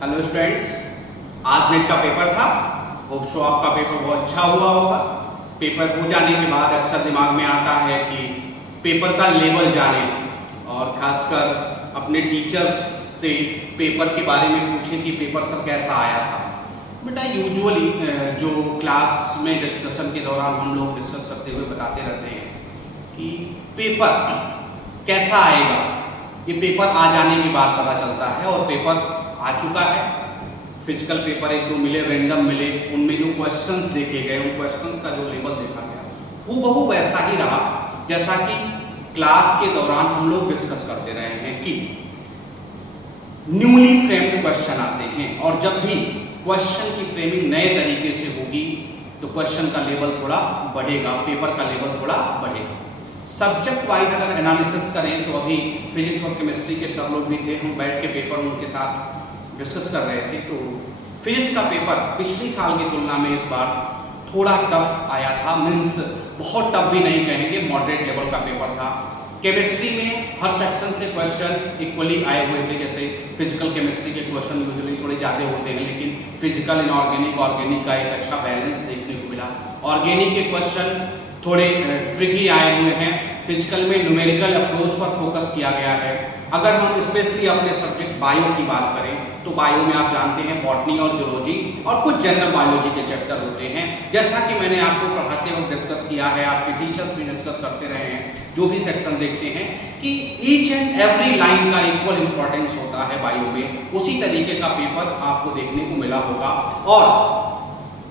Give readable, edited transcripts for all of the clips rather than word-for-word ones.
Hello students, आज net का paper था। होप सो आपका पेपर बहुत अच्छा हुआ होगा। पेपर हो जाने के बाद अक्सर दिमाग में आता है कि पेपर का लेवल जाने और खासकर अपने टीचर्स से पेपर के बारे में पूछें कि पेपर सर कैसा आया था। बेटा यूजुअली जो क्लास में डिस्कशन के दौरान हम लोग डिस्कस करते हुए बताते रहते हैं कि पेपर कैसा आएगा, ये पेपर आ जाने के बाद पता चलता है। और पेपर आ चुका है। फिजिकल पेपर एक दो मिले, रैंडम मिले, उनमें जो क्वेश्चंस देखे गए, उन क्वेश्चंस का जो लेवल देखा गया हूबहू वैसा ही रहा जैसा कि क्लास के दौरान हम लोग डिस्कस करते रहे हैं कि न्यूली फ्रेम्ड क्वेश्चन आते हैं और जब भी क्वेश्चन की फ्रेमिंग नए तरीके से होगी तो क्वेश्चन का लेवल थोड़ा बढ़ेगा, पेपर का लेवल थोड़ा बढ़ेगा। सब्जेक्ट वाइज अगर एनालिसिस करें तो अभी फिजिक्स और केमिस्ट्री के सब लोग भी थे, हम बैठ के पेपर उनके साथ डिस्कस कर रहे थे। तो फिजिक्स का पेपर पिछली साल की तुलना में इस बार थोड़ा टफ आया था। मीन्स बहुत टफ भी नहीं कहेंगे, मॉडरेट लेवल का पेपर था। केमिस्ट्री में हर सेक्शन से क्वेश्चन इक्वली आए हुए थे। जैसे फिजिकल केमिस्ट्री के क्वेश्चन यूजुअली थोड़े ज़्यादा होते हैं, लेकिन फिजिकल इनऑर्गेनिक ऑर्गेनिक का एक अच्छा बैलेंस देखने को मिला। ऑर्गेनिक के क्वेश्चन थोड़े ट्रिकी आए हुए हैं। फिजिकल में न्यूमेरिकल अप्रोच पर फोकस किया गया है। अगर हम स्पेशली अपने सब्जेक्ट बायो की बात करें तो बायो में आप जानते हैं बॉटनी और जूलॉजी और कुछ जनरल बायोलॉजी के चैप्टर होते हैं। जैसा कि मैंने आपको पढ़ाते वक्त डिस्कस किया है, आपके टीचर्स भी डिस्कस करते रहे हैं, जो भी सेक्शन देखते हैं कि ईच एंड एवरी लाइन का इक्वल इंपॉर्टेंस होता है बायो में। उसी तरीके का पेपर आपको देखने को मिला होगा। और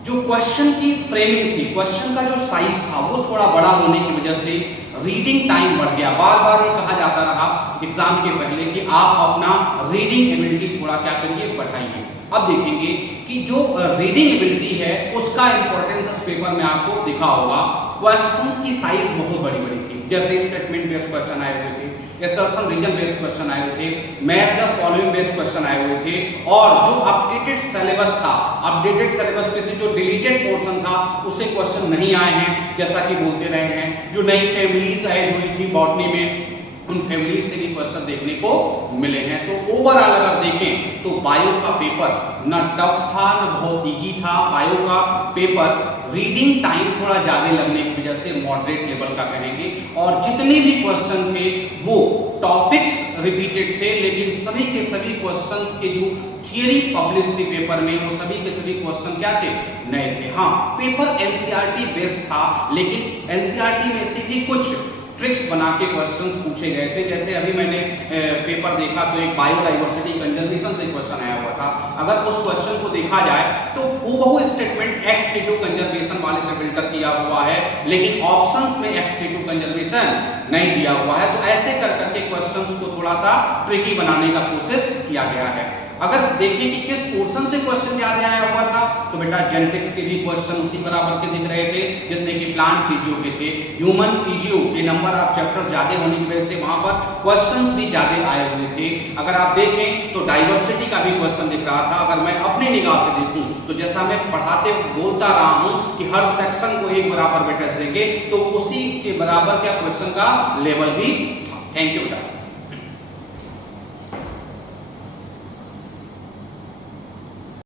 जो क्वेश्चन की फ्रेमिंग थी, क्वेश्चन का जो साइज था वो थोड़ा बड़ा होने की वजह से रीडिंग टाइम बढ़ गया। बार बार ये कहा जाता रहा एग्जाम के पहले कि आप अपना रीडिंग एबिलिटी थोड़ा क्या करिए, बढ़ाइए। अब देखेंगे कि जो रीडिंग एबिलिटी है उसका इंपॉर्टेंस इस पेपर में आपको दिखा होगा। क्वेश्चंस की साइज बहुत बड़ी बड़ी थी। जैसे स्टेटमेंट बेस्ड क्वेश्चन आए हुए थे, असर्शन रीजन बेस्ड क्वेश्चन आए हुए थे, match the following based question आए हुए थे। और जो अपडेटेड सिलेबस था, अपडेटेड सिलेबस में से जो डिलीटेड पोर्शन था उससे क्वेश्चन नहीं आए हैं, जैसा कि बोलते रहे हैं। जो नई फैमिलीज ऐड हुई थी बॉटनी में, उन फैमिलीज से भी क्वेश्चन देखने को मिले हैं। तो ओवरऑल अगर देखें तो बायो का पेपर न टफ था न बहुत इजी था। बायो का पेपर रीडिंग टाइम थोड़ा ज्यादा लगने की वजह से मॉडरेट लेवल का कहेंगे। और जितने भी क्वेश्चन थे वो टॉपिक्स रिपीटेड थे, लेकिन सभी के सभी क्वेश्चंस के जो थियरी पब्लिश थी पेपर में वो सभी के सभी क्वेश्चन क्या थे, नए थे। हाँ, पेपर एनसीईआरटी बेस्ड था, लेकिन एनसीईआरटी में से भी कुछ ट्रिक्स बना के क्वेश्चंस पूछे गए थे। जैसे अभी मैंने पेपर देखा तो एक बायोडाइवर्सिटी कंजर्वेशन से क्वेश्चन आया हुआ था। अगर उस क्वेश्चन को देखा जाए तो हूबहू स्टेटमेंट एक्स सीटू कंजर्वेशन वाले से फिल्टर किया हुआ है, लेकिन ऑप्शंस में एक्स सीटू कंजर्वेशन नहीं दिया हुआ है। तो ऐसे कर करके क्वेश्चंस को थोड़ा सा ट्रिकी बनाने का कोशिश किया गया है। अगर देखें कि किस पोर्शन से क्वेश्चन ज्यादा आया हुआ था तो बेटा जेनेटिक्स के भी क्वेश्चन उसी बराबर के दिख रहे थे जितने कि प्लांट फिजियो के थे। ह्यूमन फिजियो के नंबर ऑफ चैप्टर ज्यादा होने की वजह से वहां पर क्वेश्चंस भी ज्यादा आए हुए थे। अगर आप देखें तो डाइवर्सिटी का भी क्वेश्चन दिख रहा था। अगर मैं अपनी निगाह से देखूं तो जैसा मैं पढ़ाते बोलता रहा हूं कि हर सेक्शन को एक बराबर वेटेज देंगे, तो उसी के बराबर क्या क्वेश्चन का लेवल भी था। थैंक यू बेटा।